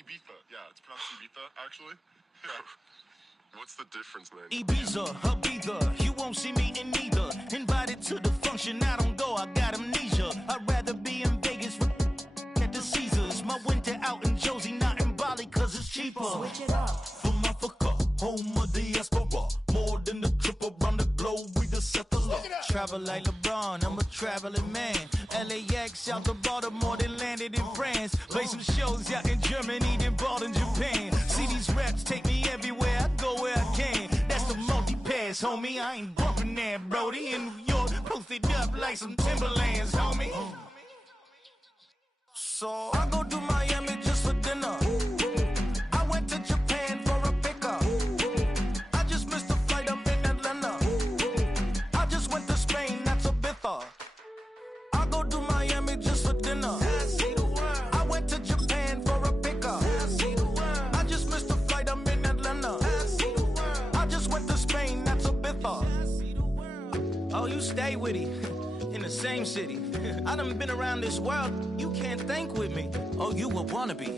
Ibiza. Yeah, it's pronounced Ibiza, actually. Yeah. What's the difference, man? Ibiza, Ibiza, you won't see me in neither. Invited to the function, I don't go, I got amnesia. I'd rather be in Vegas at the Caesars. My winter out in Josie, not in Bali, cause it's cheaper. Switch it up. From Africa, home of the diaspora. More than the trip around the globe, we just set the law. Travel like LeBron, I'm a traveling man. LAX out to Baltimore, then landed in France. Play some shows out in Germany, then bought in Japan. See these raps take me everywhere, I go where I can. That's the multi-pass, homie. I ain't bumping that, Brody. In New York, posted up like some Timberlands, homie. So I go to Miami just for dinner. I went to Japan for a pickup. I just missed a flight up in Atlanta. I just went to Spain, that's a Ibiza. I go to Miami just for dinner. I went to Japan for a pickup. I just missed a flight, I'm in Atlanta. I just went to Spain, that's a Ibiza. Oh, you stay with it. In the same city. I done been around this world, you can't think with me. Oh, you a wannabe,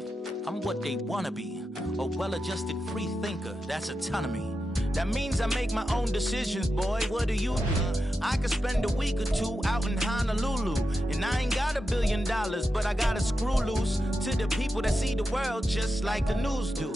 I'm what they wanna be. A well-adjusted free thinker, that's autonomy. That means I make my own decisions, boy, what do you do? I could spend a week or two out in Honolulu. And I ain't got $1 billion, but I got a screw loose to the people that see the world just like the news do.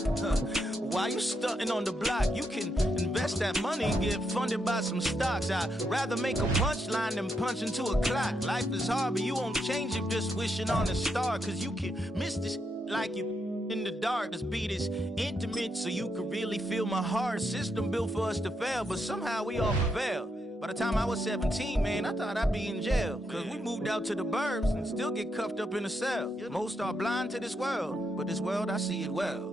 Why you stunting on the block? You can invest that money and get funded by some stocks. I'd rather make a punchline than punch into a clock. Life is hard, but you won't change it just wishing on a star. Cause you can miss this like you in the dark. This beat is intimate, so you can really feel my heart. System built for us to fail, but somehow we all prevail. By the time I was 17, man, I thought I'd be in jail. Cause we moved out to the burbs and still get cuffed up in a cell. Most are blind to this world, but this world, I see it well.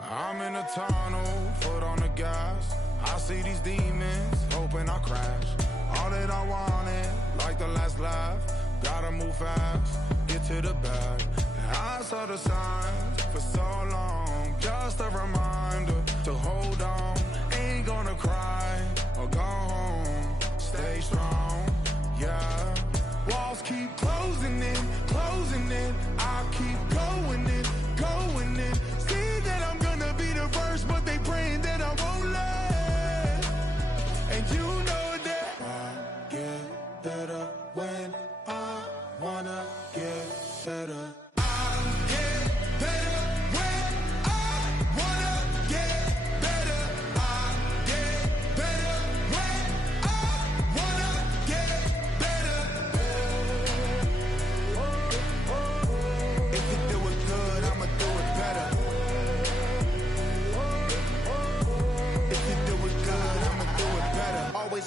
I'm in a tunnel, foot on the gas. I see these demons, hoping I crash. All that I wanted, like the last laugh. Gotta move fast, get to the bag. And I saw the signs for so long. Just a reminder to hold on. Ain't gonna cry or go home. Stay strong, yeah. Walls keep closing in, closing in. I keep going in, going in. See that I'm gonna be the first, but they praying that I won't let. And you know that I get better when I wanna get better.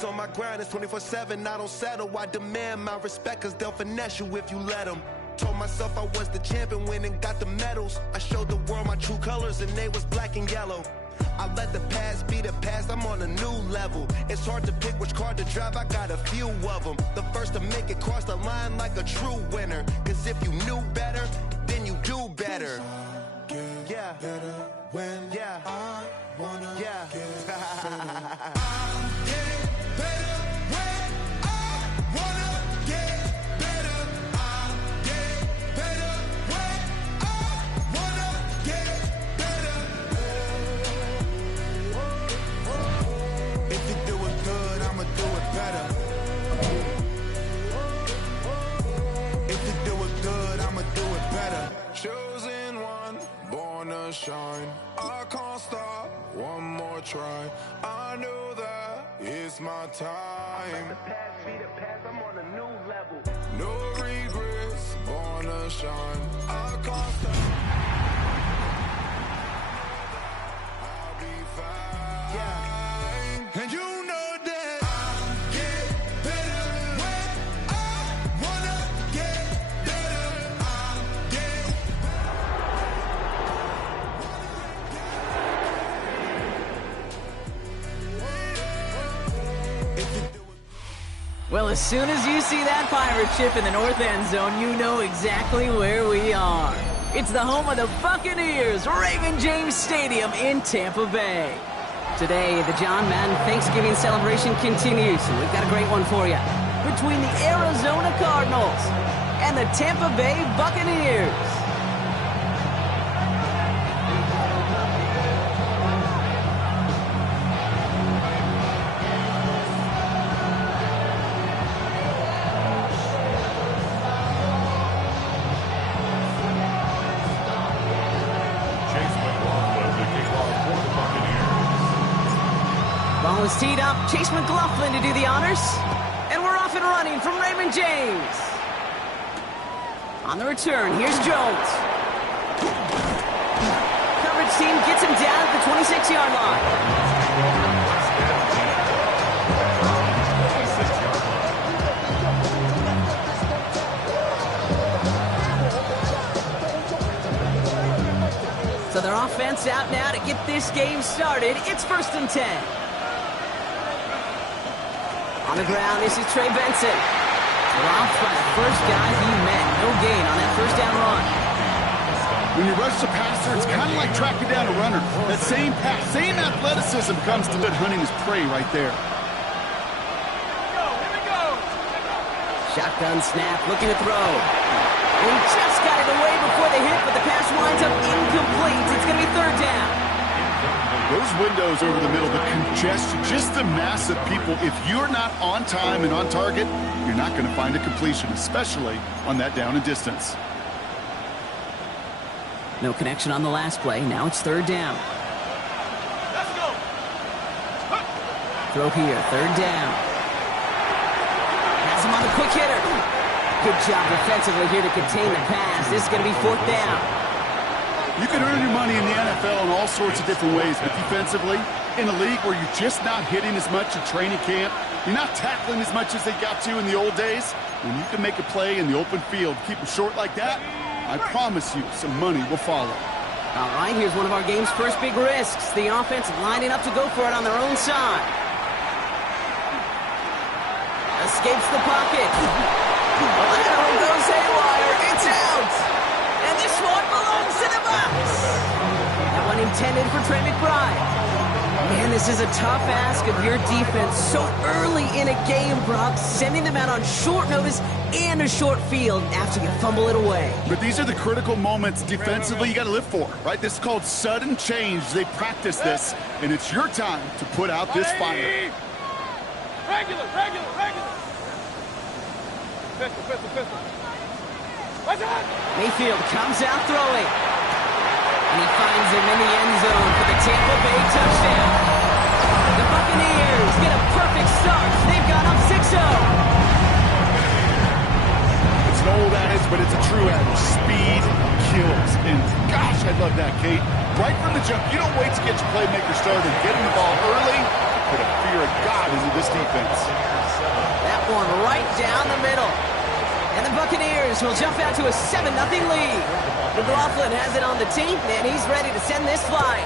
On my grind, it's 24/7, I don't settle. I demand my respect, cause they'll finesse you if you let them. Told myself I was the champion, went and got the medals. I showed the world my true colors and they was black and yellow. I let the past be the past, I'm on a new level. It's hard to pick which car to drive, I got a few of them. The first to make it cross the line like a true winner. Cause if you knew better, then you do better. Yeah, better when I wanna get better. Chosen one, born to shine. I can't stop, one more try. I know that it's my time. Let the past be the past, I'm on a new level. No regrets, born to shine. I can't stop. I'll be fine. Yeah. And you know that I'll get better when I wanna get better. I'll get Well, as soon as you see that pirate ship in the north end zone, you know exactly where we are. It's the home of the Buccaneers, Raymond James Stadium in Tampa Bay. Today, the John Madden Thanksgiving celebration continues, and we've got a great one for you. Between the Arizona Cardinals and the Tampa Bay Buccaneers. Ball is teed up. Chase McLaughlin to do the honors. And we're off and running from Raymond James. On the return, here's Jones. Coverage team gets him down at the 26-yard line. So their offense out now to get this game started. It's 1st and 10. On the ground, this is Trey Benson. Dropped by the first guy he met. No gain on that first down run. When you rush the passer, it's kind of like tracking down a runner. That same pass, same athleticism comes to good hunting his prey right there. Here we go. Shotgun snap, looking to throw. And he just got it away before the hit, but the pass winds up incomplete. It's going to be 3rd down. Those windows over the middle, the congestion, just the mass of people. If you're not on time and on target, you're not going to find a completion, especially on that down and distance. No connection on the last play. Now it's 3rd down. Let's go. Throw here, 3rd down. Has him on the quick hitter. Good job defensively here to contain the pass. This is going to be 4th down. You can earn your money in the NFL in all sorts of different ways, but defensively, in a league where you're just not hitting as much in training camp, you're not tackling as much as they got to in the old days, when you can make a play in the open field, keep them short like that, I promise you some money will follow. All right, here's one of our game's first big risks. The offense lining up to go for it on their own side. Escapes the pocket. That one goes haywire. It's out. And this one belongs to the Bucs. That one intended for Trey McBride. Man, this is a tough ask of your defense so early in a game, Brock, sending them out on short notice and a short field after you fumble it away. But these are the critical moments defensively you got to live for, right? This is called sudden change. They practice this, and it's your time to put out this fire. Regular. Pistol. What's that? Mayfield comes out throwing. And he finds him in the end zone for the Tampa Bay touchdown. The Buccaneers get a perfect start. They've got up 6-0. It's an old adage, but it's a true adage. Speed kills. And gosh, I love that, Kate. Right from the jump, you don't wait to get your playmaker started. Get him the ball early. Put a fear of God into this defense. That one right down the middle. And the Buccaneers will jump out to a 7-0 lead. McLaughlin has it on the tape, and he's ready to send this flying.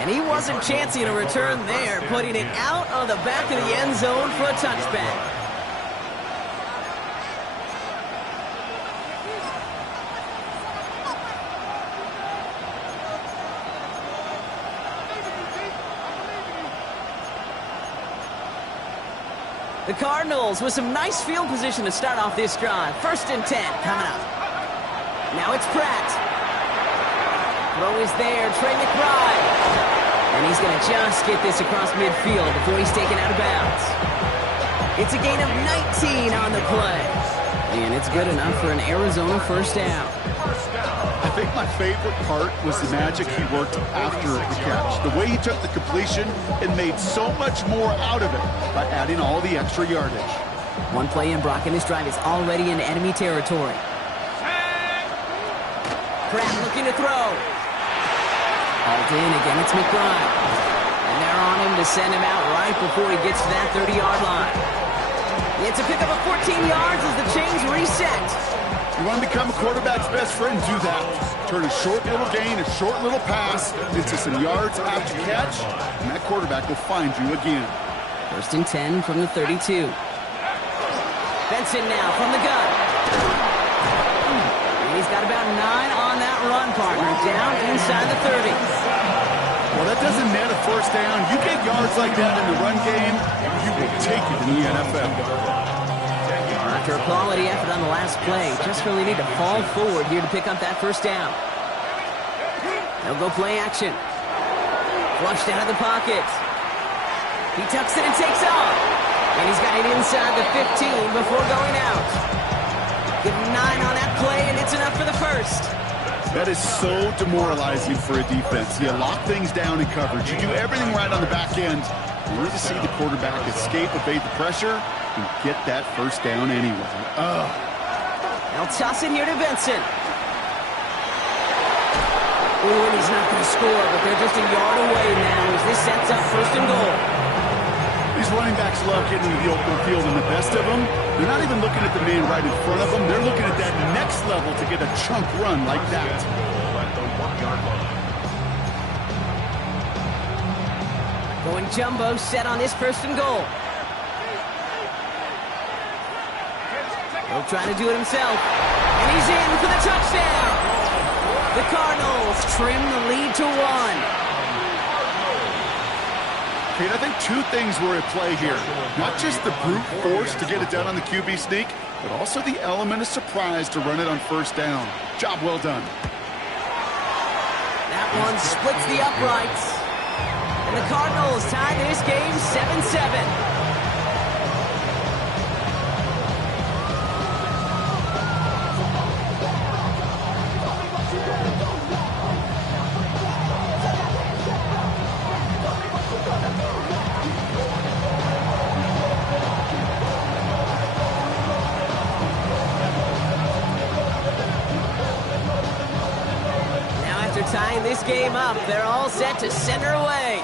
And he wasn't chancing a return there, putting it out of the back of the end zone for a touchback. The Cardinals with some nice field position to start off this drive. 1st and 10 coming up. Now it's Pratt. Throw is there, Trey McBride. And he's going to just get this across midfield before he's taken out of bounds. It's a gain of 19 on the play. And it's good enough for an Arizona 1st down. I think my favorite part was the magic he worked after the catch. The way he took the completion and made so much more out of it by adding all the extra yardage. One play in, Brock, and this drive is already in enemy territory. Pratt looking to throw. Hauled in again, it's McBride. And they're on him to send him out right before he gets to that 30-yard line. It's a pickup of 14 yards as the chains reset. You want to become a quarterback's best friend? Do that. Turn a short little gain, a short little pass into some yards after catch, and that quarterback will find you again. 1st and 10 from the 32. Benson now from the gun. Gardner down inside the 30. Well, that doesn't net a first down. You get yards like that in the run game, you will take it in the NFL. After a quality effort on the last play, just really need to fall forward here to pick up that first down. They'll go play action. Flushed out of the pocket. He tucks it and takes off. And he's got it inside the 15 before going out. Give him 9 on that play, and it's enough for the first. That is so demoralizing for a defense. You lock things down in coverage. You do everything right on the back end. You really see the quarterback escape, evade the pressure, and get that first down anyway. They'll toss it here to Benson. Ooh, and he's not going to score, but they're just a yard away now as this sets up first and goal. These running backs love getting into the open field, and the best of them, they're not even looking at the man right in front of them. They're looking at that next level to get a chunk run like that. Going jumbo set on this first and goal. He'll try to do it himself. And he's in for the touchdown. The Cardinals trim the lead to 1. Kate, I think two things were at play here. Not just the brute force to get it done on the QB sneak, but also the element of surprise to run it on first down. Job well done. That one splits the uprights. And the Cardinals tie this game 7-7. Tying this game up, they're all set to center away.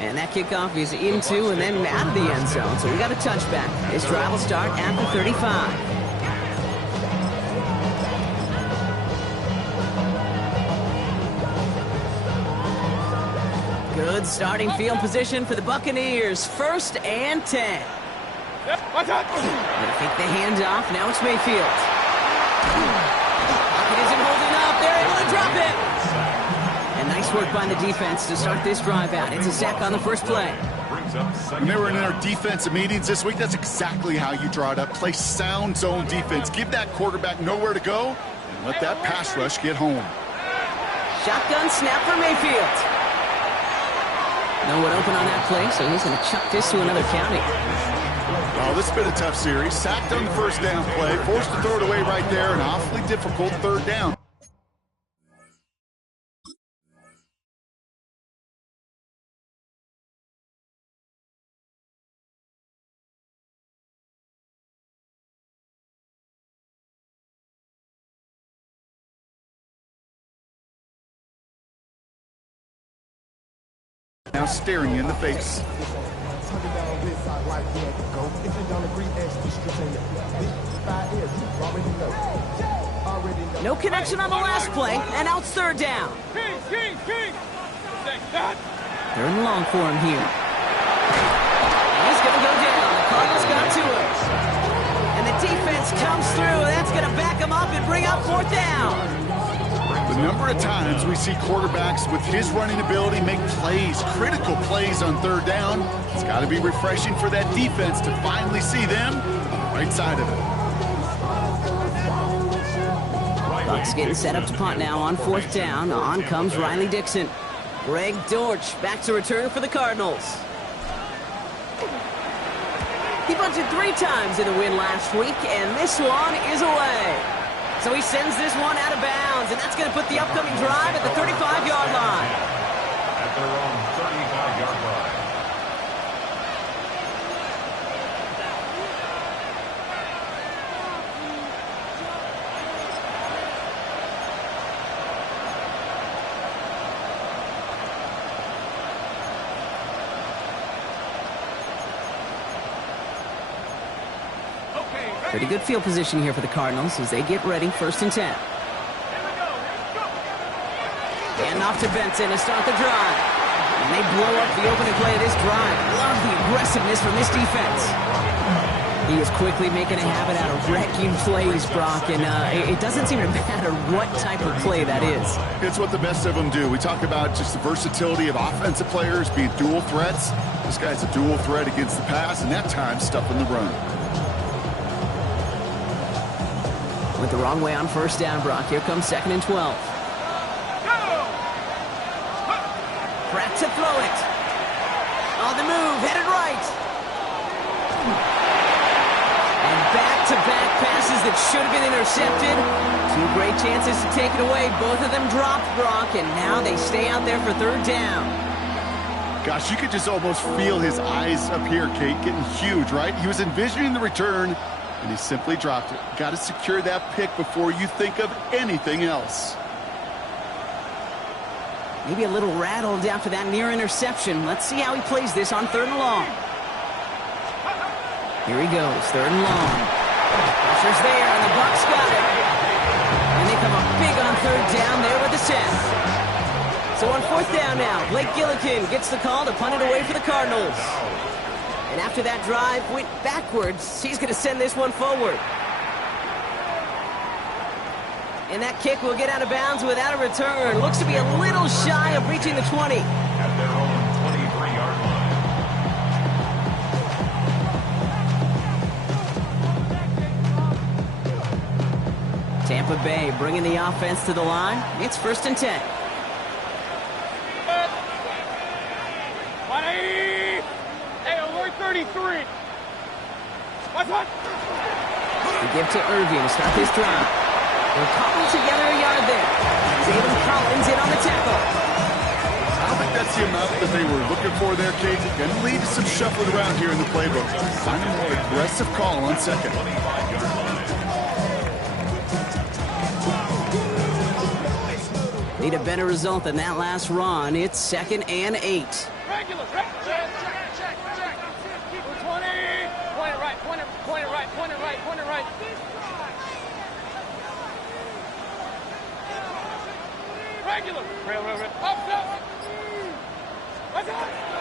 And that kickoff is into and then out of the end zone, so we got a touchback. This drive will start at the 35. Good starting field position for the Buccaneers. 1st and 10. Gonna fake the handoff. Now it's Mayfield. It isn't holding up. They're able to drop it. And nice work by the defense to start this drive out. It's a sack on the first play. When they were in our defensive meetings this week, that's exactly how you draw it up. Play sound zone defense. Give that quarterback nowhere to go and let that pass rush get home. Shotgun snap for Mayfield. No one open on that play, so he's going to chuck this to another county. Oh, this has been a tough series. Sacked on the first down play, forced to throw it away right there, an awfully difficult third down. Now staring you in the face. No connection on the last play, and now it's third down. Third and long for him here. He's going to go down. The Cardinals got to him. And the defense comes through. That's going to back him up and bring up 4th down. The number of times we see quarterbacks with his running ability make plays, critical plays on third down, it's got to be refreshing for that defense to finally see them on the right side of it. Bucs getting set up to punt now on 4th down. On comes Riley Dixon. Greg Dortch back to return for the Cardinals. He bunted 3 times in the win last week, and this one is away. So he sends this one out of bounds, and that's going to put the upcoming drive at the 35-yard line. At their own 35-yard line. Pretty good field position here for the Cardinals as they get ready, 1st and 10. And off to Benson to start the drive. And they blow up the opening play of this drive. Love the aggressiveness from this defense. He is quickly making a habit out of wrecking plays, Brock, and it doesn't seem to matter what type of play that is. It's what the best of them do. We talk about just the versatility of offensive players being dual threats. This guy's a dual threat against the pass, and that time stuffing the run. Went the wrong way on first down, Brock. Here comes 2nd and 12. Pratt to throw it. On the move, headed right. And back-to-back passes that should have been intercepted. 2 great chances to take it away. Both of them dropped, Brock, and now they stay out there for 3rd down. Gosh, you could just almost feel his eyes up here, Kate, getting huge, right? He was envisioning the return, and he simply dropped it. Got to secure that pick before you think of anything else. Maybe a little rattled after that near interception. Let's see how he plays this on 3rd and long. Here he goes, 3rd and long. Pressure's there, and the Bucs got it. And they come up big on 3rd down there with the sack. So on 4th down now, Blake Gillikin gets the call to punt it away for the Cardinals. And after that drive went backwards, he's going to send this one forward. And that kick will get out of bounds without a return. Looks to be a little shy of reaching the 20. At their own 23-yard line. Tampa Bay bringing the offense to the line. It's 1st and 10. Hey, alert 33. What? We give to Irving to start this drive. They're cobbled together a yard there. Zayden Collins in on the tackle. I don't think that's the amount that they were looking for there, Kate. Going to lead to some shuffling around here in the playbook. Find a more aggressive call on 2nd. Need a better result than that last run. It's 2nd and 8. Regular. Check. 20. Point it right. Regular. Up.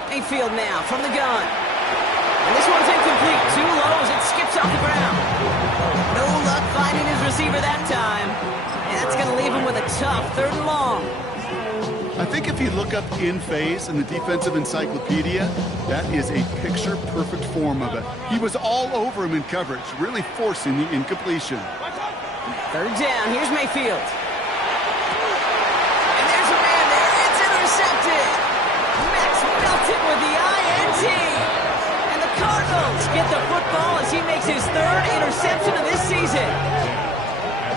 Mayfield now from the gun. And this one's incomplete. Too low as it skips off the ground. No luck finding his receiver that time. And that's going to leave him with a tough 3rd and long. I think if you look up in phase in the defensive encyclopedia, that is a picture-perfect form of it. He was all over him in coverage, really forcing the incompletion. 3rd down. Here's Mayfield. And there's a man there. It's intercepted. Max Melton with the INT. And the Cardinals get the football as he makes his 3rd interception of this season.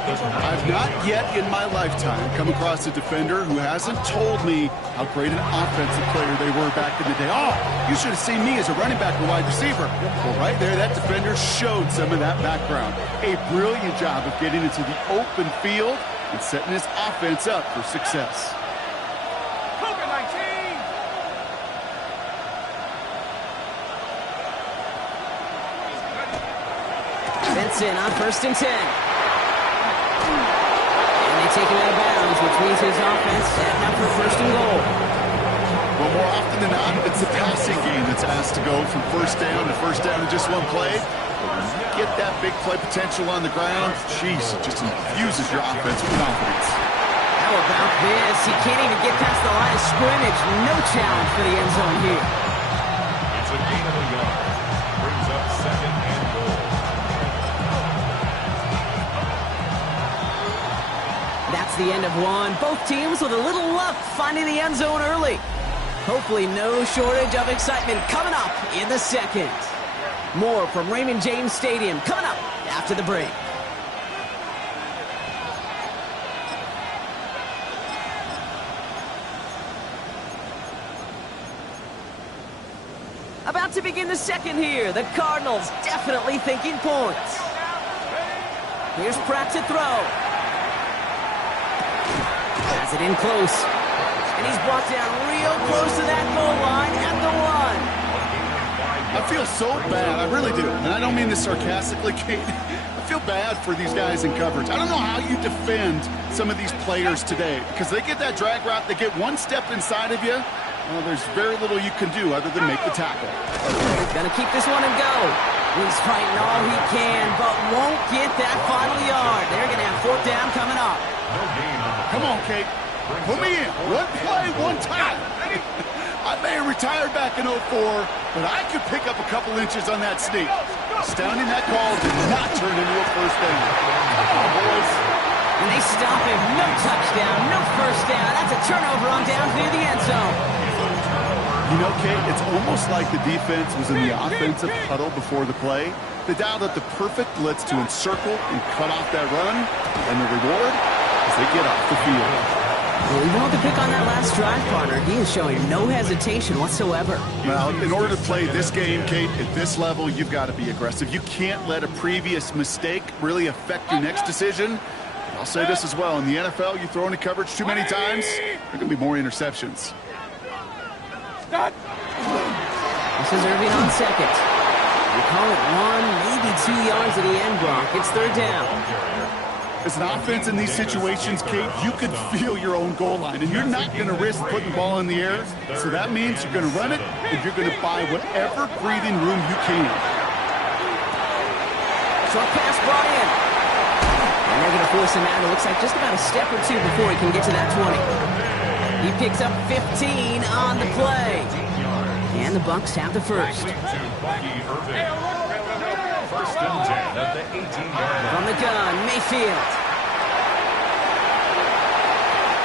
I've not yet in my lifetime come across a defender who hasn't told me how great an offensive player they were back in the day. Oh, you should have seen me as a running back or wide receiver. Well, right there, that defender showed some of that background. A brilliant job of getting into the open field and setting his offense up for success. Cougar 19. Benson on 1st and 10. And they take him out of bounds, which means his offense setting up for 1st and goal. Well, more often than not, it's the passing game that's asked to go from 1st down to 1st down in just one play. But when you get that big play potential on the ground, jeez, it just infuses your offense with confidence. How about this? He can't even get past the line of scrimmage. No challenge for the end zone here. It's a gain of a yard. Brings up 2nd and goal. That's the end of one. Both teams with a little luck finding the end zone early. Hopefully no shortage of excitement coming up in the 2nd. More from Raymond James Stadium coming up after the break. About to begin the 2nd here. The Cardinals definitely thinking points. Here's Pratt to throw. Has it in close. And he's brought down real close to that goal line at the 1. I feel so bad. I really do. And I don't mean this sarcastically, Kate. I feel bad for these guys in coverage. I don't know how you defend some of these players today because they get that drag route, they get one step inside of you. Well, there's very little you can do other than make the tackle. Gonna keep this one and go. He's fighting all he can, but won't get that final yard. They're going to have fourth down coming up. Come on, Kate. Put me in. One play, one time. I may have retired back in 04, but I could pick up a couple inches on that sneak. Astounding that call did not turn into a first down. Come on, boys. And they stop him. No touchdown, no first down. That's a turnover on downs near the end zone. You know, Kate, it's almost like the defense was in the offensive huddle before the play. They dialed up the perfect blitz to encircle and cut off that run, and the reward is they get off the field. Well, even with the pick on that last drive, partner, he is showing no hesitation whatsoever. Well, in order to play this game, Kate, at this level, you've got to be aggressive. You can't let a previous mistake really affect your next decision. But I'll say this as well. In the NFL, you throw into coverage too many times, there are going to be more interceptions. This is Irving on second. We call it 1, maybe 2 yards at the end, Brock. It's third down. As an offense in these situations, Kate, you could feel your own goal line, and you're not going to risk putting the ball in the air. So that means you're going to run it, and you're going to buy whatever breathing room you can. Short pass brought in. And they're going to force him out. It looks like just about a step or two before he can get to that 20. He picks up 15 on the play. And the Bucs have the first. First and 10 at the 18-yard line. From the gun, Mayfield.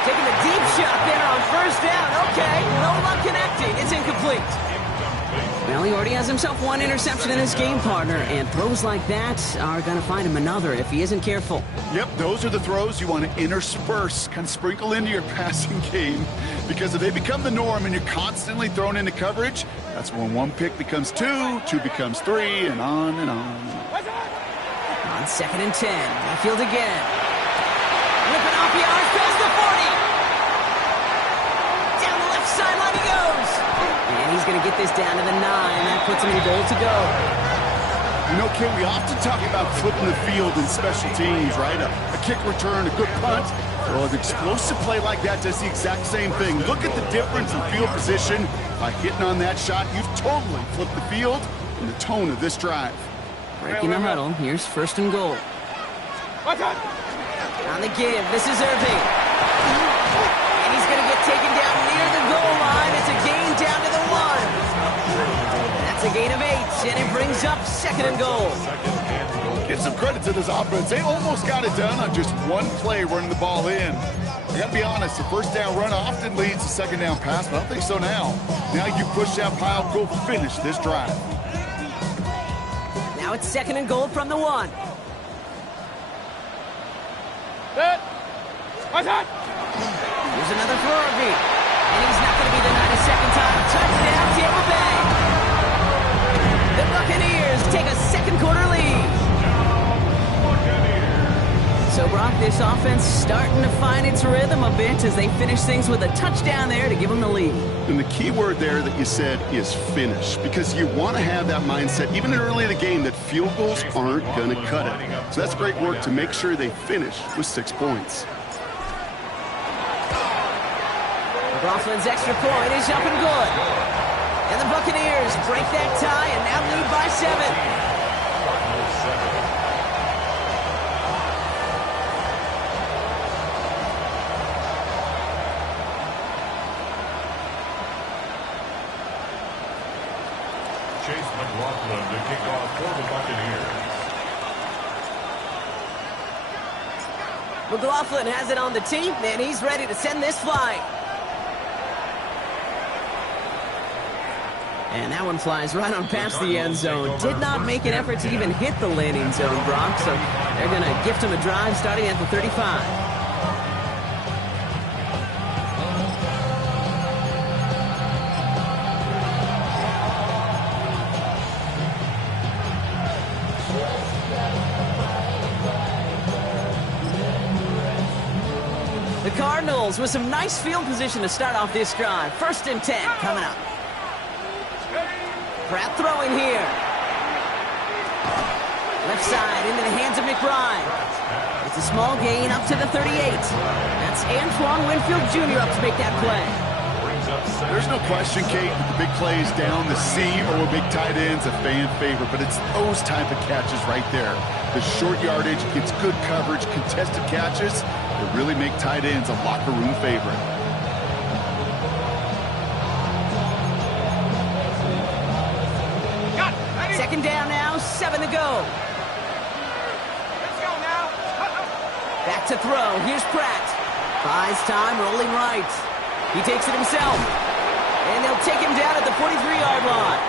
Taking a deep shot there on first down. Okay, no luck connecting. It's incomplete. Well, he already has himself one interception in his game, partner, and throws like that are going to find him another if he isn't careful. Yep, those are the throws you want to intersperse, kind of sprinkle into your passing game, because if they become the norm and you're constantly thrown into coverage, that's when one pick becomes two, two becomes three, and on and on. On second and 10, Mayfield again. Whipping off yards past the 40. Down the left sideline he goes. And he's going to get this down to the 9. That puts him in goal to go. You know, Ken, we often talk about flipping the field in special teams, right? A kick return, a good punt. Well, an explosive play like that does the exact same thing. Look at the difference in field position. By hitting on that shot, you've totally flipped the field and the tone of this drive. Breaking the huddle. Here's first and goal. On the give, this is Irving. And he's going to get taken down near the goal line. It's a gain down to the 1. That's a gain of 8, and it brings up second and goal. Give some credit to this offense. They almost got it done on just one play running the ball in. I got to be honest, the first down run often leads to second down pass, but I don't think so now. Now you push that pile, go finish this drive. Now it's second and goal from the 1. Here's another for Irving. And he's not going to be denied a second time. Touchdown, Tampa Bay. The Buccaneers take a second quarter lead. So, Brock, this offense starting to find its rhythm a bit as they finish things with a touchdown there to give them the lead. And the key word there that you said is finish, because you want to have that mindset, even early in the game, that field goals aren't going to cut it. So that's great work to make sure they finish with 6 points. McLaughlin's extra point is up and good. And the Buccaneers break that tie and now lead by 7. Chase McLaughlin to kick off for the Buccaneers. McLaughlin has it on the team, and he's ready to send this flying. And that one flies right on past the end zone. Did not make an effort to even hit the landing zone, Brock, so they're going to gift him a drive starting at the 35. The Cardinals with some nice field position to start off this drive. First and 10 coming up. Pratt throwing here. Left side into the hands of McBride. It's a small gain up to the 38. That's Antoine Winfield Jr. up to make that play. Brings up up second. There's no question, Kate, that the big plays down the seam or big tight ends a fan favorite, but it's those type of catches right there. The short yardage gets good coverage, contested catches that really make tight ends a locker room favorite. Second down now, 7 to go. Let's go now. Back to throw. Here's Pratt. Buys time, rolling right. He takes it himself. And they'll take him down at the 43-yard line.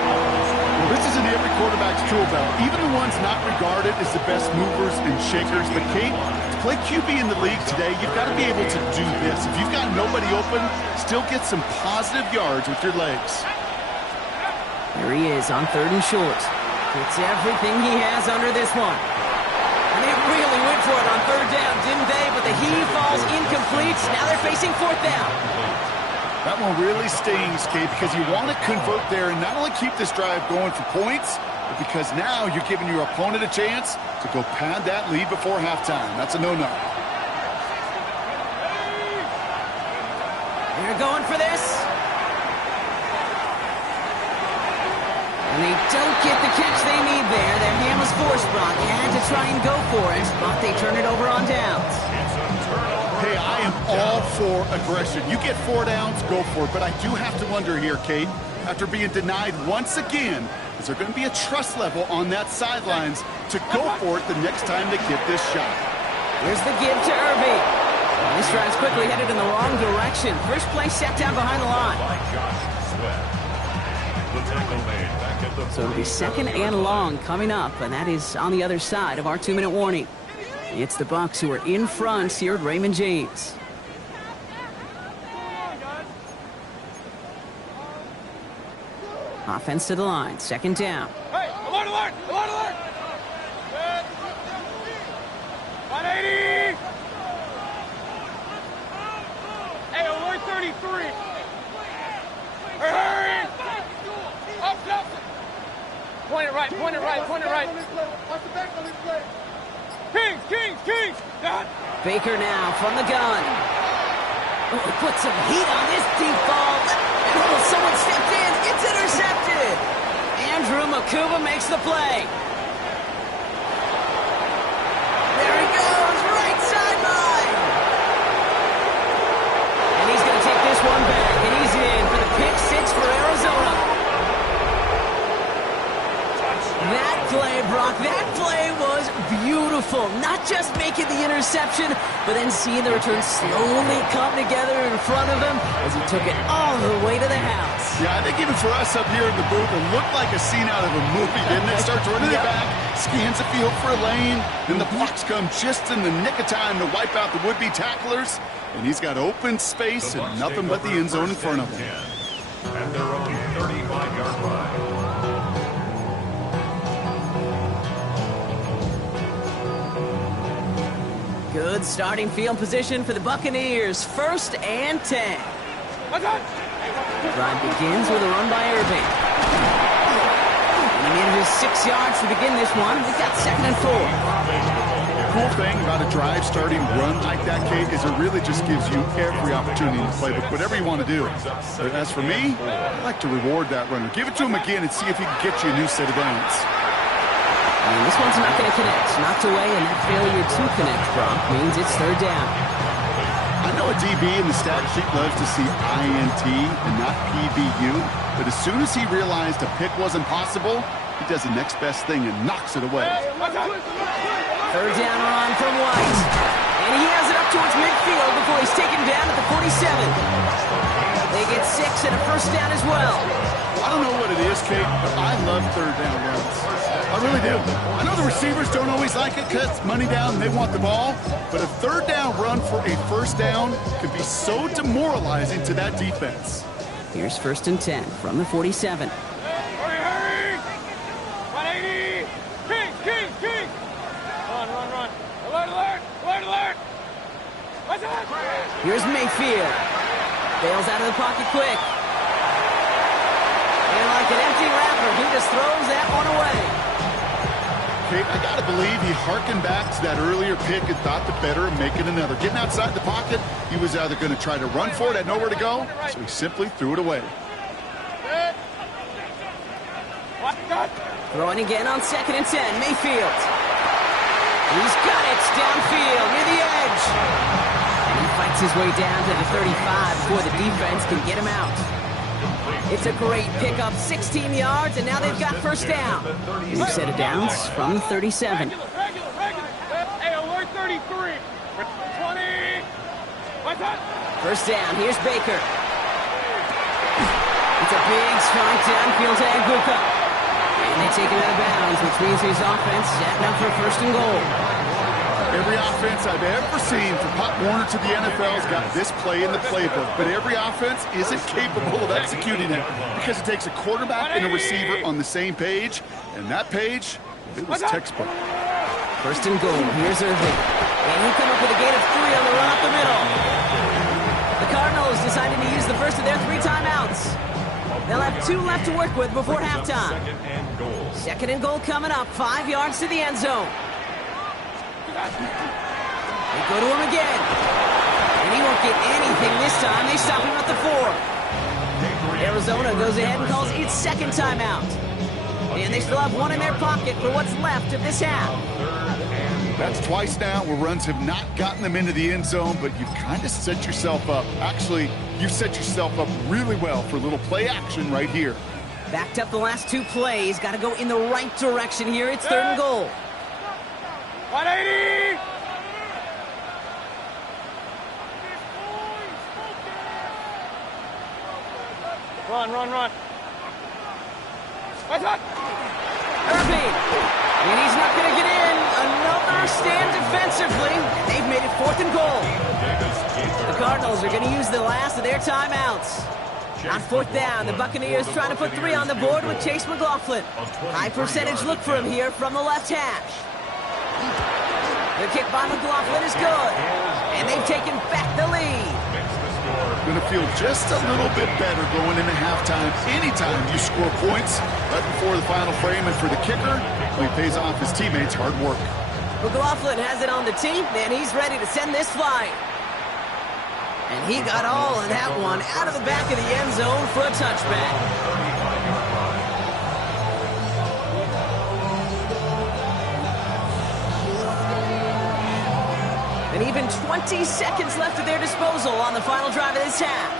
Well, this is in every quarterback's tool belt. Even the ones not regarded as the best movers and shakers. But, Kate, to play QB in the league today, you've got to be able to do this. If you've got nobody open, still get some positive yards with your legs. Here he is on 3rd and short. It's everything he has under this one. And they really went for it on 3rd down, didn't they? But the heave falls incomplete. Now they're facing 4th down. That one really stings, Kate, because you want to convert there and not only keep this drive going for points, but because now you're giving your opponent a chance to go pad that lead before halftime. That's a no-no. They're going for this. And they don't get the catch they need there. Their hand was forced, Brock. Had to try and go for it, but they turn it over on downs. Hey, I am all for aggression. You get 4 downs, go for it. But I do have to wonder here, Kate, after being denied once again, is there going to be a trust level on that sidelines to go for it the next time they get this shot? Here's the give to Irving. This drive's quickly headed in the wrong direction. First play set down behind the line. So it'll be 2nd and long coming up, and that is on the other side of our 2-minute warning. It's the Bucs who are in front here at Raymond James. Offense to the line, 2nd down. Hey, alert, alert, alert, alert. 180. Hey, alert 33. Hurry. Up. Point it right, point it right, point it right. Watch the back on this play. Kings. Done. Baker now from the gun. Oh, he put some heat on this deep ball. Oh, someone stepped in. It's intercepted. Andrew Makuba makes the play. There he goes, right sideline. And he's going to take this one back, and he's in for the pick 6 for Arizona. That play, Brock, that play was beautiful. Not just making the interception, but then seeing the return slowly come together in front of him as he took it all the way to the house. Yeah, I think even for us up here in the booth, it looked like a scene out of a movie, didn't it? Starts running it back, scans the field for a lane, then the blocks come just in the nick of time to wipe out the would-be tacklers, and he's got open space and nothing but the end zone in front of him. At their own 35-yard line. Good starting field position for the Buccaneers. 1st and 10. Drive begins with a run by Irving. And he manages 6 yards to begin this one. We've got 2nd and 4. The cool thing about a drive starting run like that, Kate, is it really just gives you every opportunity to play with whatever you want to do. But as for me, I like to reward that runner. Give it to him again and see if he can get you a new set of downs. And this one's not going to connect. Knocked away, and that failure to connect, Brock, means it's 3rd down. I know a DB in the stat sheet loves to see INT and not PBU, but as soon as he realized a pick wasn't possible, he does the next best thing and knocks it away. 3rd down run from White. And he has it up towards midfield before he's taken down at the 47. They get 6 and a 1st down as well. I don't know what it is, Kate, but I love 3rd down runs. I really do. I know the receivers don't always like it because it's money down and they want the ball, but a 3rd down run for a 1st down can be so demoralizing to that defense. Here's 1st and 10 from the 47. Hurry. 180. Kings. Run. Alert. What's that? Here's Mayfield. Bails out of the pocket quick. And like an empty wrapper, he just throws that one away. Okay, I gotta believe he harkened back to that earlier pick and thought the better of making another. Getting outside the pocket, he was either going to try to run for it, had nowhere to go, so he simply threw it away. Throwing again on 2nd and 10, Mayfield. He's got it downfield near the edge. And he fights his way down to the 35 before the defense can get him out. It's a great pickup, 16 yards, and now they've got first down. New set of downs from the 37. Hey, alert 33. 20. First down, here's Baker. It's a big strike downfield to Aguka. And they take it out of bounds, which means his offense setting up for first and goal. Every offense I've ever seen from Pop Warner to the NFL has got this play in the playbook, but every offense isn't capable of executing it because it takes a quarterback and a receiver on the same page, and that page, it was textbook. First and goal, here's Irving. And he'll come up with a gain of 3 on the run up the middle. The Cardinals decided to use the first of their 3 timeouts. They'll have 2 left to work with before halftime. Second and goal coming up, 5 yards to the end zone. They go to him again. And he won't get anything this time. They stop him at the 4. Arizona goes ahead and calls its second timeout. And they still have 1 in their pocket for what's left of this half. That's twice now where runs have not gotten them into the end zone, but you've kind of set yourself up. Actually, you've set yourself up really well for a little play action right here. Backed up the last 2 plays. Got to go in the right direction here. It's 3rd and goal. 180. Run. Irving. And he's not going to get in. Another stand defensively. They've made it 4th and goal. The Cardinals are going to use the last of their timeouts. On 4th down, the Buccaneers trying to put 3 on the board with Chase McLaughlin. High percentage look for him here from the left hash. The kick by McLaughlin is good. And they've taken back the lead. Going to feel just a little bit better going into halftime anytime you score points right before the final frame. And for the kicker, he pays off his teammates' hard work. McLaughlin has it on the tee, and he's ready to send this flying. And he got all in that one out of the back of the end zone for a touchback. And even 20 seconds left at their disposal on the final drive of this half.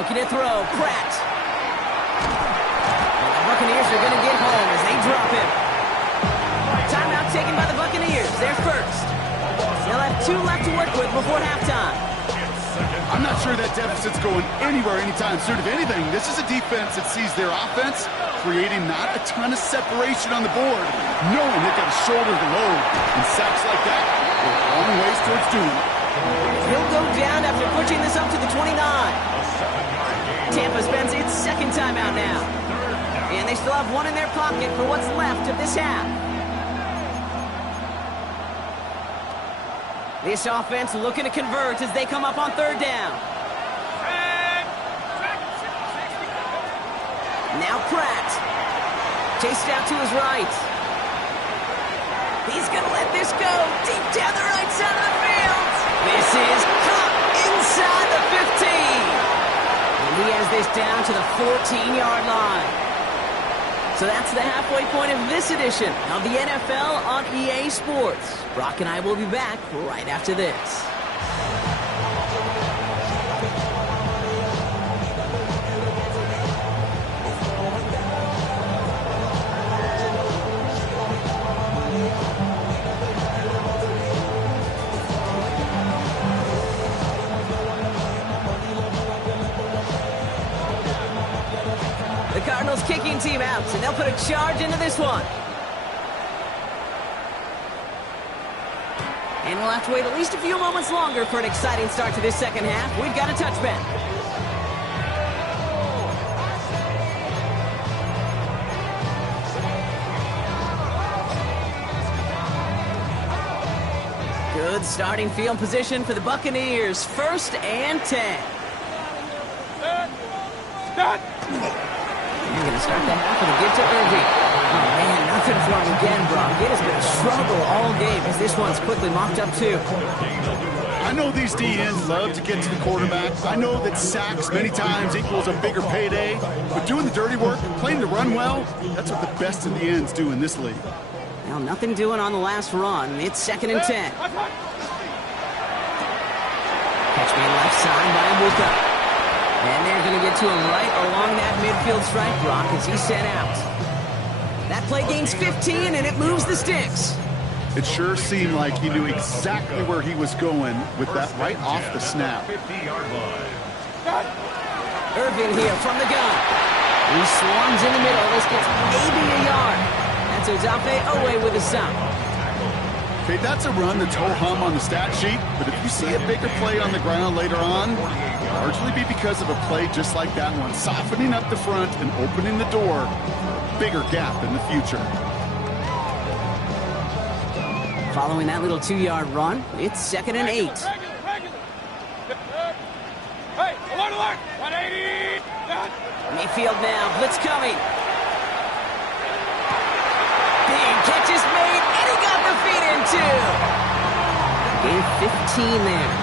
Looking to throw, Pratt. And the Buccaneers are going to get home as they drop him. Timeout taken by the Buccaneers. They're first. They'll have 2 left to work with before halftime. I'm not sure that deficit's going anywhere anytime soon. If anything, this is a defense that sees their offense creating not a ton of separation on the board, knowing they've got to shoulder the load. And sacks like that go a long ways towards doing it. He'll go down after pushing this up to the 29. Tampa spends its 2nd timeout now. And they still have 1 in their pocket for what's left of this half. This offense looking to convert as they come up on 3rd down. Now Pratt. Chased out to his right. He's going to let this go deep down the right side of the field. This is caught inside the 15. And he has this down to the 14-yard line. So that's the halfway point of this edition of the NFL on EA Sports. Brock and I will be back right after this. The Cardinals kicking team out, and they'll put a charge into this one. And we'll have to wait at least a few moments longer for an exciting start to this second half. We've got a touchback. Good starting field position for the Buccaneers. 1st and 10. You're going to start the half with a give to Irving. nothing for him again, Brock. It has been a struggle all game as this one's quickly mocked up too. I know these DNs love to get to the quarterback. I know that sacks many times equals a bigger payday, but doing the dirty work, playing to run well, that's what the best of the ends do in this league. Well, nothing doing on the last run. It's 2nd and 10. Catch made left side by Bucs. And they're going to get to him right along that midfield strike block as he's sent out. That play gains 15, and it moves the sticks. It sure seemed like he knew exactly where he was going with that right off the snap. Irvin here from the gun. He swarms in the middle. This gets maybe a yard. That's Odafe away with a stop. Okay, that's a run that's ho-hum on the stat sheet, but if you see a bigger play on the ground later on, it'll largely be because of a play just like that one, softening up the front and opening the door, bigger gap in the future. Following that little 2-yard run, it's 2nd and 8. Hey, alert! 180! Mayfield now, blitz coming. Big catch is made, and he got the feet in too. Gain 15 there,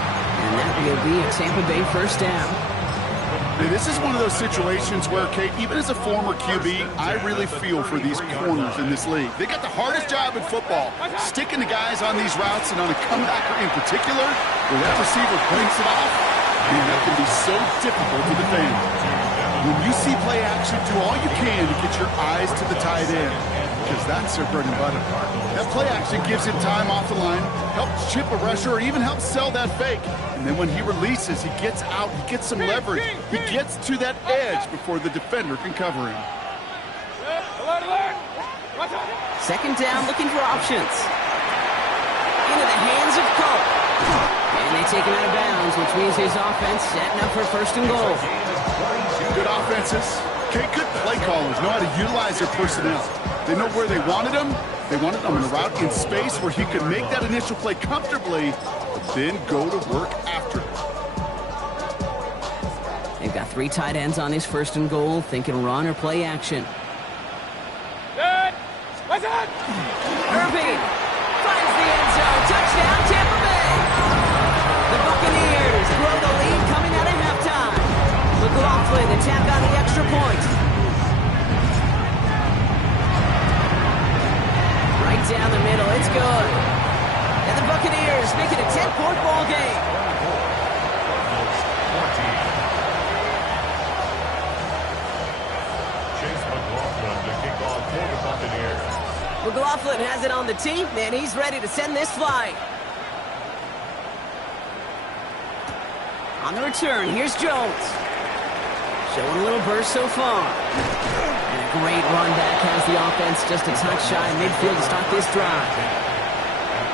and that will be a Tampa Bay first down. This is one of those situations where, Kate, even as a former QB, I really feel for these corners in this league. They got the hardest job in football, sticking the guys on these routes and on a comebacker in particular, where that receiver breaks it off. Man, that can be so difficult to defend. When you see play action, do all you can to get your eyes to the tight end, because that's their bread and butter. That play action gives him time off the line, helps chip a rusher, or even helps sell that fake. And then when he releases, he gets out, he gets some leverage. He gets to that edge before the defender can cover him. Second down, looking for options. Into the hands of Cole. And they take him out of bounds, which means his offense setting up for 1st and goal. Good offenses. Okay, good play callers know how to utilize their personnel. They know where they wanted him. They wanted him in a route in space where he could make that initial play comfortably, but then go to work after. They've got 3 tight ends on this 1st and goal, thinking run or play action. Irving finds the end zone. Touchdown, Tampa Bay. The Buccaneers grow the lead coming out of halftime. McLaughlin attack on the extra point. Right down the middle, it's good. And the Buccaneers make it a 10-point ball game. Chase McLaughlin to kick off for the Buccaneers. McLaughlin has it on the team, and he's ready to send this flight. On the return, here's Jones. Showing a little burst so far. And a great run back has the offense just a touch shy of midfield to start this drive.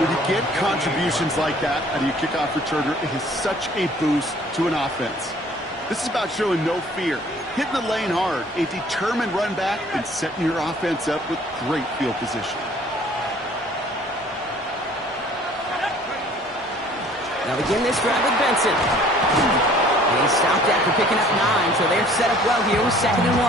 When you get contributions like that out of your kickoff returner, it is such a boost to an offense. This is about showing no fear, hitting the lane hard, a determined run back, and setting your offense up with great field position. Now begin this drive with Benson. And he stopped after picking up 9, so they're set up well here with 2nd and 1.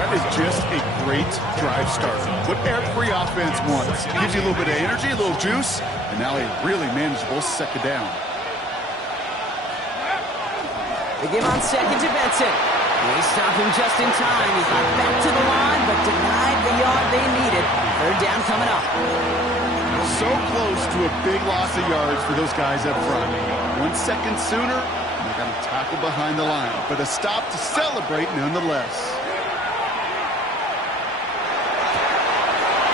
That is just a great drive start. What every offense wants. Gives you a little bit of energy, a little juice, and now a really manageable 2nd down. They give on 2nd to Benson. They stop him just in time. He got back to the line, but denied the yard they needed. 3rd down coming up. So close to a big loss of yards for those guys up front. 1 second sooner, and they got to tackle behind the line. But a stop to celebrate nonetheless.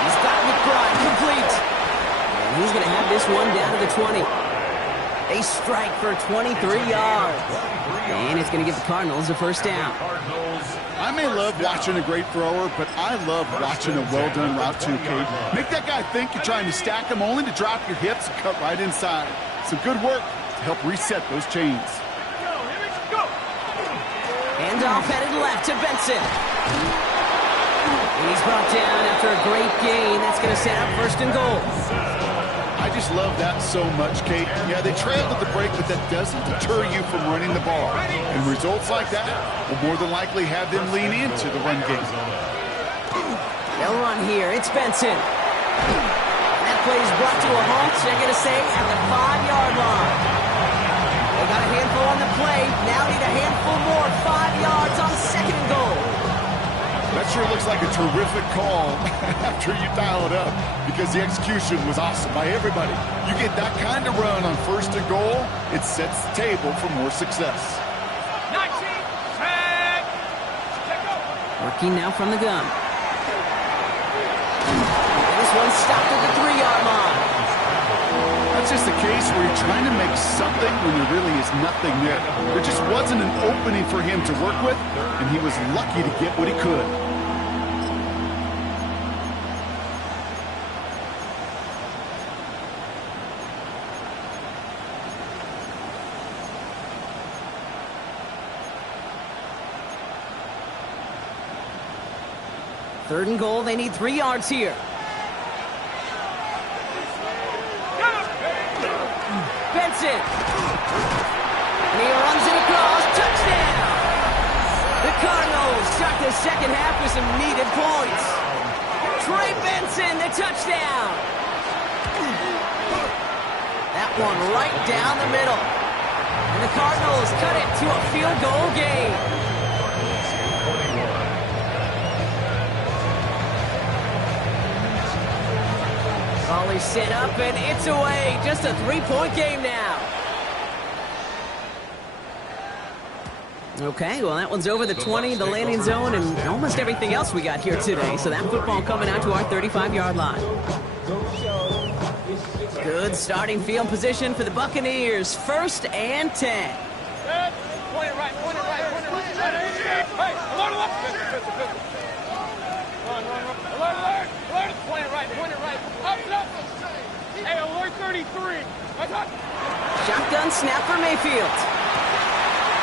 He's got McBride complete. And he's going to have this one down to the 20. They strike for 23 yards. And it's going to give the Cardinals a 1st down. I may love watching a great thrower, but I love watching a well-done route too, Kate. Make that guy think you're trying to stack him only to drop your hips and cut right inside. Some good work to help reset those chains. Handoff headed left to Benson. He's brought down after a great gain. That's going to set up 1st and goal. I just love that so much, Kate. Yeah, they trailed at the break, but that doesn't deter you from running the ball. And results like that will more than likely have them lean into the run game. They'll run here. It's Benson. That play is brought to a halt, they're going to say, at the 5-yard line. They got a handful on the play. Now need a handful more. 5 yards on 2nd and goal. That sure looks like a terrific call after you dial it up, because the execution was awesome by everybody. You get that kind of run on 1st and goal, it sets the table for more success. 19, set, go. Working now from the gun. This one stopped at the 3-yard line. That's just the case where you're trying to make something when there really is nothing there. There just wasn't an opening for him to work with, and he was lucky to get what he could. Third and goal, they need 3 yards here. Benson. And he runs it across. Touchdown! The Cardinals start the second half with some needed points. Trey Benson, the touchdown. That one right down the middle. And the Cardinals cut it to a field goal game. Volley set up, and it's away. Just a 3-point game now. Okay, well, that one's over the 20, the landing zone, and almost everything else we got here today. So that football coming out to our 35-yard line. Good starting field position for the Buccaneers. 1st and 10. Point it right, point it right, point it right. Hey, alert, alert. Alert. Point it right, point it right. Up. Hey, alert 33. Shotgun snap for Mayfield.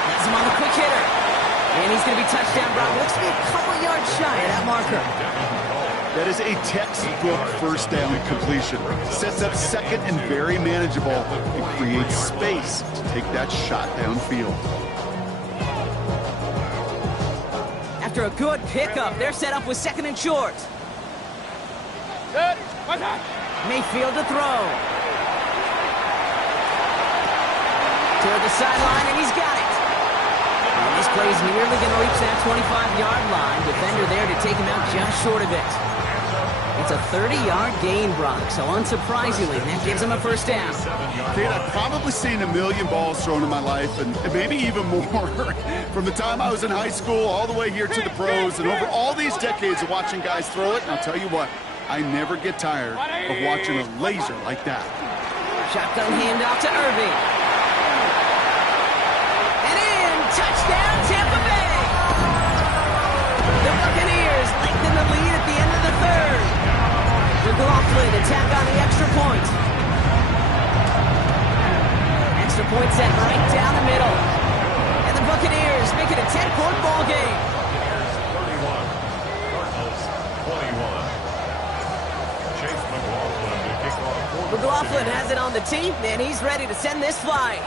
Has him on the quick hitter. And he's going to be touchdown, Brock. Looks to be a couple yards shy of that marker. That is a textbook 1st down completion. Sets up 2nd and very manageable, and creates space to take that shot downfield. After a good pickup, they're set up with 2nd and short. Mayfield to throw. Toward the sideline, and he's got it. And this play is nearly going to reach that 25-yard line. Defender there to take him out just short of it. It's a 30-yard gain, Brock, so unsurprisingly, that gives him a 1st down. Kate, I've probably seen a million balls thrown in my life, and maybe even more. From the time I was in high school all the way here to the pros, and over all these decades of watching guys throw it, and I'll tell you what, I never get tired of watching a laser like that. Shotgun handoff to Irving. And in, touchdown Tampa Bay! The Buccaneers lengthen the lead at the end of the 3rd. McLaughlin attack on the extra point. Extra point set right down the middle. And the Buccaneers make it a 10-point ball game. McLaughlin has it on the tee, and he's ready to send this flying.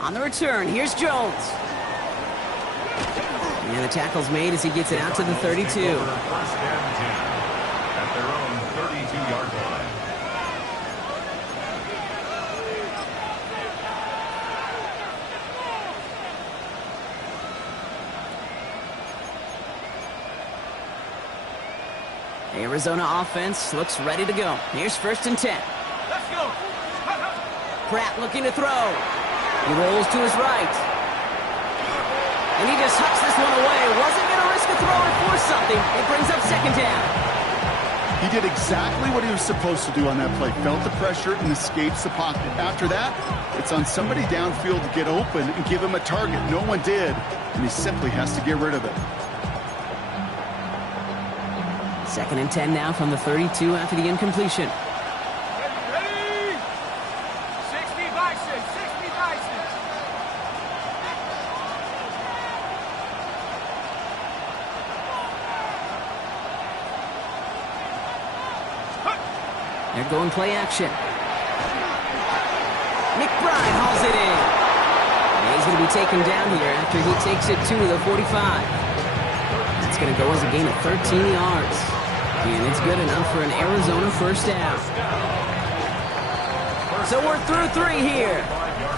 On the return, here's Jones. And the tackle's made as he gets it out to the 32. 1st and 10 at their own 32-yard line. Arizona offense looks ready to go. Here's 1st and 10. Let's go. Pratt looking to throw. He rolls to his right. And he just hucks this one away. Wasn't going to risk a throw and force something. It brings up 2nd down. He did exactly what he was supposed to do on that play. Felt the pressure and escapes the pocket. After that, it's on somebody downfield to get open and give him a target. No one did, and he simply has to get rid of it. 2nd and 10 now from the 32 after the incompletion. Ready? 60 by 6, 60 by 6. They're going play action. McBride hauls it in. And he's going to be taken down here after he takes it to the 45. going to go as a gain of 13 yards. And it's good enough for an Arizona first down. So we're through 3 here.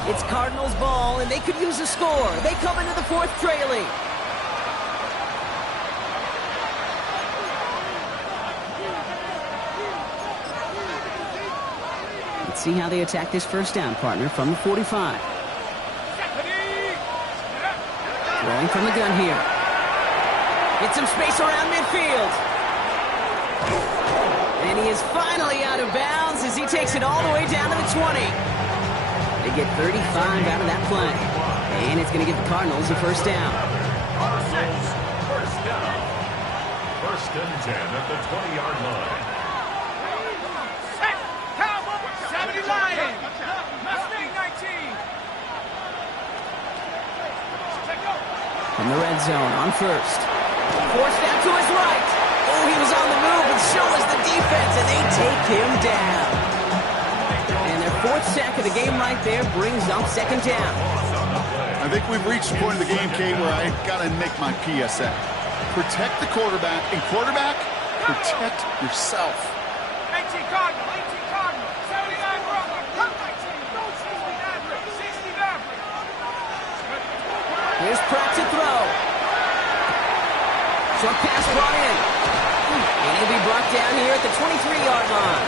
It's Cardinals ball, and they could use a score. They come into the 4th trailing. Let's see how they attack this first down, partner, from the 45. Throwing from the gun here. Get some space around midfield. And he is finally out of bounds as he takes it all the way down to the 20. They get 35 out of that play. And it's going to give the Cardinals a first down. Cardinals, first down. 1st and 10 at the 20-yard line. Set. Cowboy. 70 Lion. Mustang 19. From the red zone on first. Forced down to his right. Oh, he was on the move, and so was the defense, and they take him down. And their 4th sack of the game right there brings up 2nd down. I think we've reached the point of the game, Kate, where I got to make my PSA. Protect the quarterback, and quarterback, protect yourself. 18 Cardinal, 18 Cardinal, 79 Brother, 19, 60 Maverick, 60 Maverick. Here's Pratt to throw. Short pass brought in. And he'll be brought down here at the 23-yard line.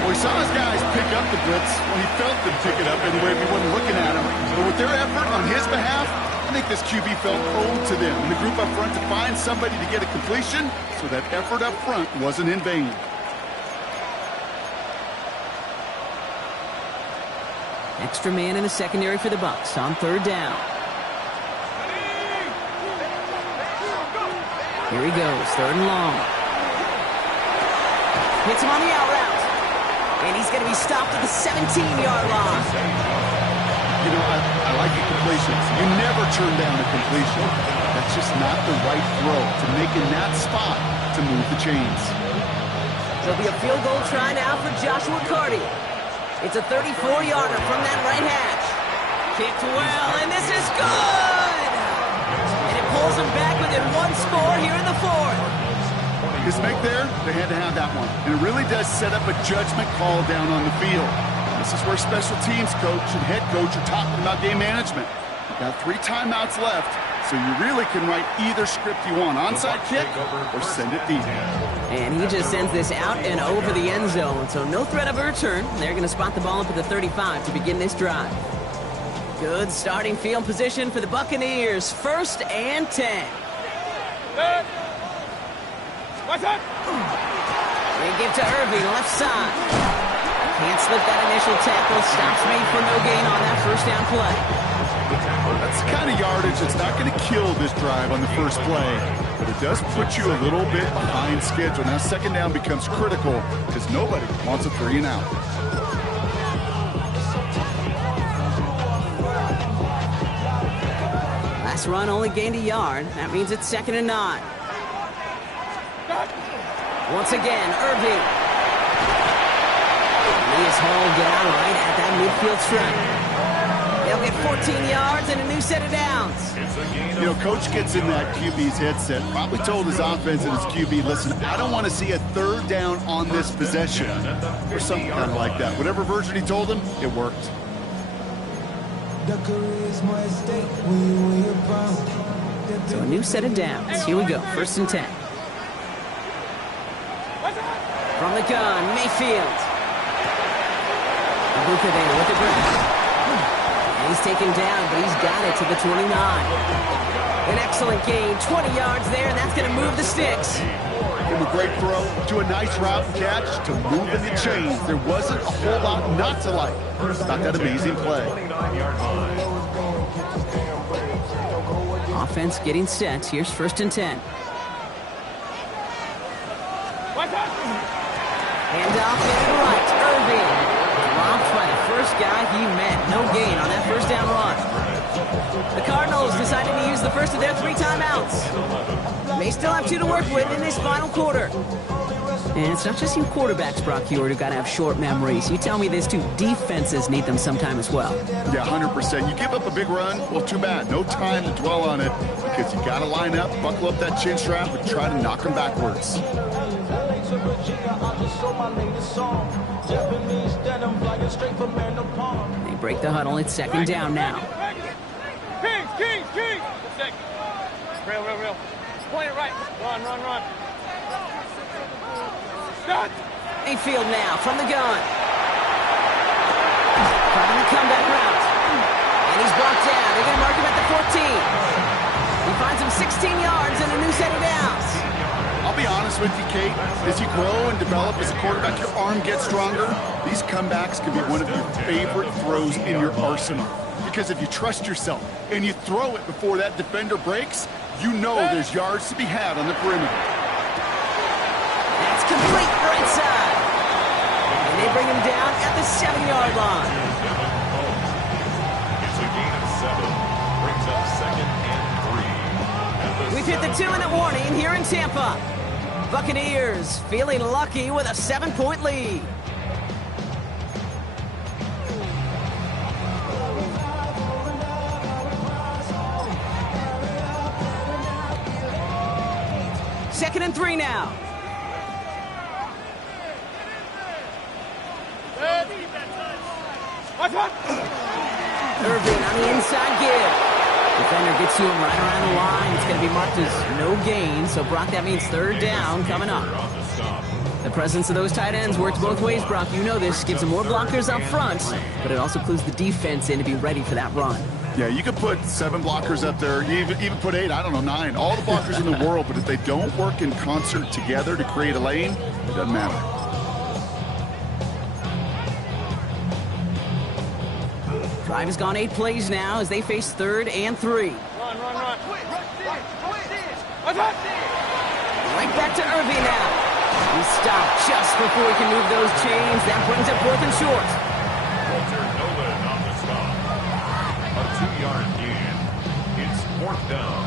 Well, we saw his guys pick up the blitz when he felt them pick it up anyway if he wasn't looking at him. But with their effort on his behalf, I think this QB felt owed to them and the group up front to find somebody to get a completion, so that effort up front wasn't in vain. Extra man in the secondary for the Bucs on 3rd down. Here he goes, 3rd and long. Hits him on the out route. And he's going to be stopped at the 17-yard line. You know, I like the completions. You never turn down a completion. That's just not the right throw to make in that spot to move the chains. There'll be a field goal try now for Joshua Carty. It's a 34-yarder from that right hash. Kicked well, and this is good! And it pulls him back within 1 score here in the 4th. His make there, they had to have that one. And it really does set up a judgment call down on the field. This is where special teams coach and head coach are talking about game management. You've got 3 timeouts left, so you really can write either script you want. Onside kick or send it deep. And he just sends this out and over the end zone, so no threat of a return. They're going to spot the ball up at the 35 to begin this drive. Good starting field position for the Buccaneers. 1st and 10. What's up? They give to Irving, left side. Can't slip that initial tackle. Stops made for no gain on that first down play. That's the kind of yardage that's not going to kill this drive on the first play, but it does put you a little bit behind schedule. Now 2nd down becomes critical because nobody wants a 3 and out. Last run only gained a yard. That means it's 2nd and 9. Once again, Irving. He is hauled down right at that midfield stripe. They'll get 14 yards and a new set of downs. You know, coach gets in that QB's headset, probably told his offense and his QB, listen, I don't want to see a 3rd down on this possession, or something kind of like that. Whatever version he told him, it worked. So a new set of downs. Here we go, 1st and 10. From the gun, Mayfield. Abuka there with the grab. He's taken down, but he's got it to the 29. An excellent gain, 20 yards there, and that's going to move the sticks. From a great throw to a nice route and catch to moving the chains. There wasn't a whole lot not to like about that amazing play. Offense getting set. Here's 1st and 10. Hand off to the right, Irving. Dropped by the first guy he met. No gain on that first down run. The Cardinals decided to use the first of their 3 timeouts. They still have 2 to work with in this final quarter. And it's not just you quarterbacks, Brock Heward, who got to have short memories. You tell me this too, defenses need them sometime as well. Yeah, 100%. You give up a big run, well, too bad. No time to dwell on it. because you got to line up, buckle up that chin strap, and try to knock them backwards. They break the huddle. It's second down now. Kings! Real. Point it right. Run. Start! Mayfield now from the gun. Trying the comeback route. And he's brought down. They're going to mark him at the 14. He finds him 16 yards and a new set of downs. I'll be honest with you, Kate. As you grow and develop as a quarterback, your arm gets stronger. These comebacks can be one of your favorite throws in your arsenal. Because if you trust yourself and you throw it before that defender breaks, you know there's yards to be had on the perimeter. That's complete right side. And they bring him down at the 7-yard line. It's a gain of 7. Brings up 2nd and 3. We've hit the 2-minute warning here in Tampa. Buccaneers feeling lucky with a 7-point lead. Second and 3 now. Irvin on the inside give. Defender gets to him right around the line. It's going to be marked as no gain. So, Brock, that means third down coming up. The presence of those tight ends works both ways, Brock. You know this. Gives them more blockers up front, but it also clues the defense in to be ready for that run. Yeah, you could put 7 blockers up there, even put 8, I don't know, 9. All the blockers in the world, but if they don't work in concert together to create a lane, it doesn't matter. Drive has gone 8 plays now as they face 3rd and 3. Run. Right back to Irving now. He stopped just before he can move those chains. That brings up 4th and short. Walter Nolan on the stop. A 2-yard gain. It's 4th down.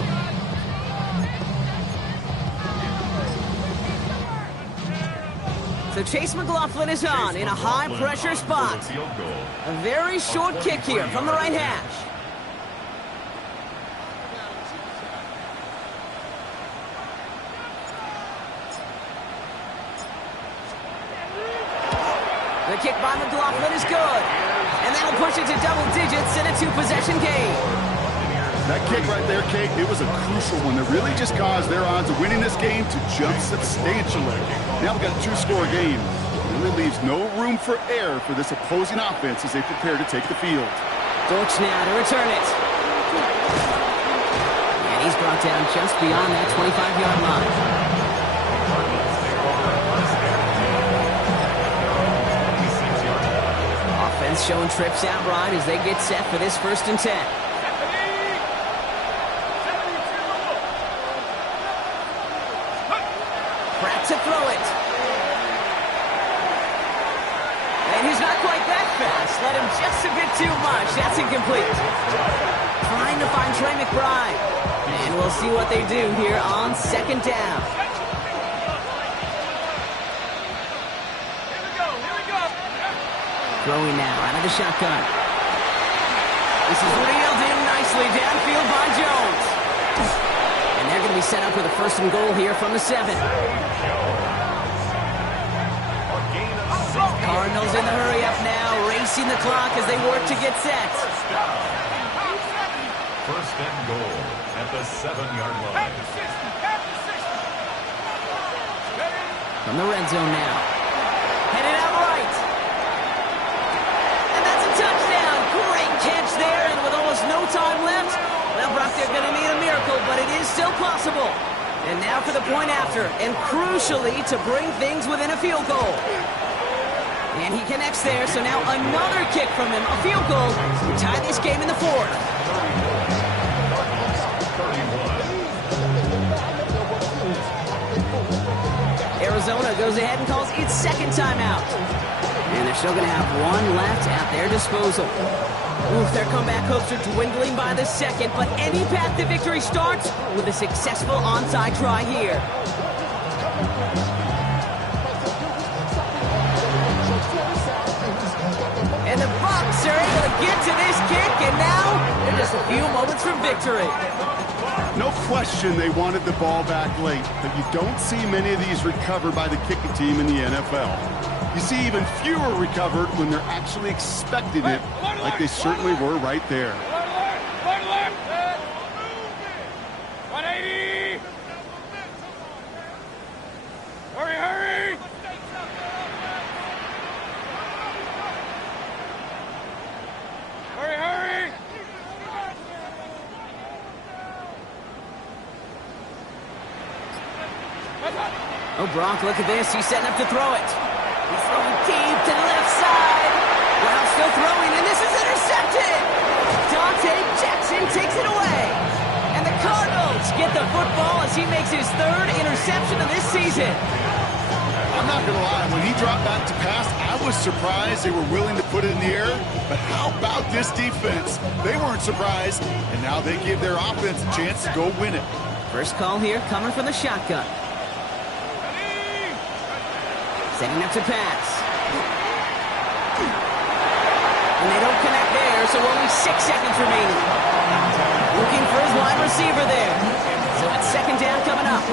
So Chase McLaughlin is on in a high-pressure spot. A very short kick here from the right hash. The kick by McLaughlin is good. And that'll push it to double digits in a 2-possession game. That kick right there, Kate, it was a crucial one that really just caused their odds of winning this game to jump substantially. Now we've got a 2-score game. It really leaves no room for error for this opposing offense as they prepare to take the field. Dortch now to return it. And he's brought down just beyond that 25-yard line. Offense showing trips out right as they get set for this 1st and 10. Pratt to throw it. And he's not quite that fast. Let him just a bit too much. That's incomplete. Trying to find Trey McBride. And we'll see what they do here on 2nd down. Throwing now out of the shotgun. This is reeled in nicely downfield by Jones. And they're going to be set up with a 1st and goal here from the 7. Cardinals in the hurry up now, racing the clock as they work to get set. 1st and goal at the 7-yard line. From the red zone now. Headed out right. And that's a touchdown. Great catch there, and with almost no time left, well, Brock, they're going to need a miracle, but it is still possible. And now for the point after, and crucially to bring things within a field goal. And he connects there, so now another kick from him, a field goal, to tie this game in the 4th. Arizona goes ahead and calls its 2nd timeout. And they're still going to have 1 left at their disposal. Oof, their comeback hopes are dwindling by the 2nd, but any path to victory starts with a successful onside try here. And the Bucs are able to get to this kick, and now they're just a few moments from victory. No question they wanted the ball back late, but you don't see many of these recovered by the kicking team in the NFL. You see even fewer recovered when they're actually expecting it, like they certainly were right there. 180! Hurry, hurry! Hurry, hurry! Oh, Brock, look at this. He's setting up to throw it. He's throwing deep to the left side. Well, still throwing, and this is intercepted. Dante Jackson takes it away. And the Cardinals get the football as he makes his third interception of this season. I'm not going to lie, when he dropped back to pass, I was surprised they were willing to put it in the air. But how about this defense? They weren't surprised, and now they give their offense a chance to go win it. First call here coming from the shotgun. Setting up to pass. And they don't connect there, so only 6 seconds remaining. Looking for his wide receiver there. So it's second down coming up.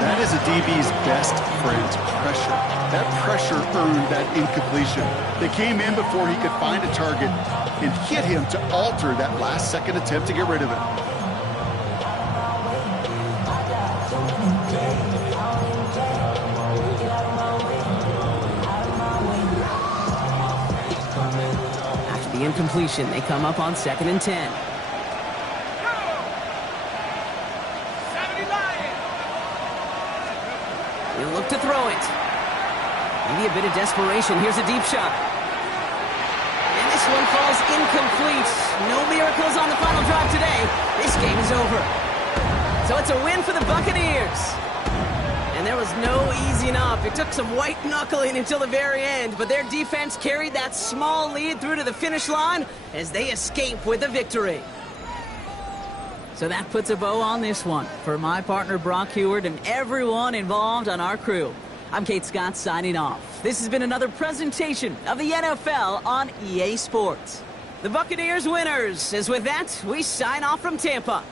That is a DB's best friend, pressure. That pressure earned that incompletion. They came in before he could find a target and hit him to alter that last-second attempt to get rid of it. The incompletion, they come up on 2nd and 10. He'll look to throw it. Maybe a bit of desperation. Here's a deep shot. And this one falls incomplete. No miracles on the final drive today. This game is over. So it's a win for the Buccaneers. And there was no easing up. It took some white knuckling until the very end, but their defense carried that small lead through to the finish line as they escape with a victory. So that puts a bow on this one. For my partner Brock Heward and everyone involved on our crew, I'm Kate Scott signing off. This has been another presentation of the NFL on EA Sports. The Buccaneers winners, as with that, we sign off from Tampa.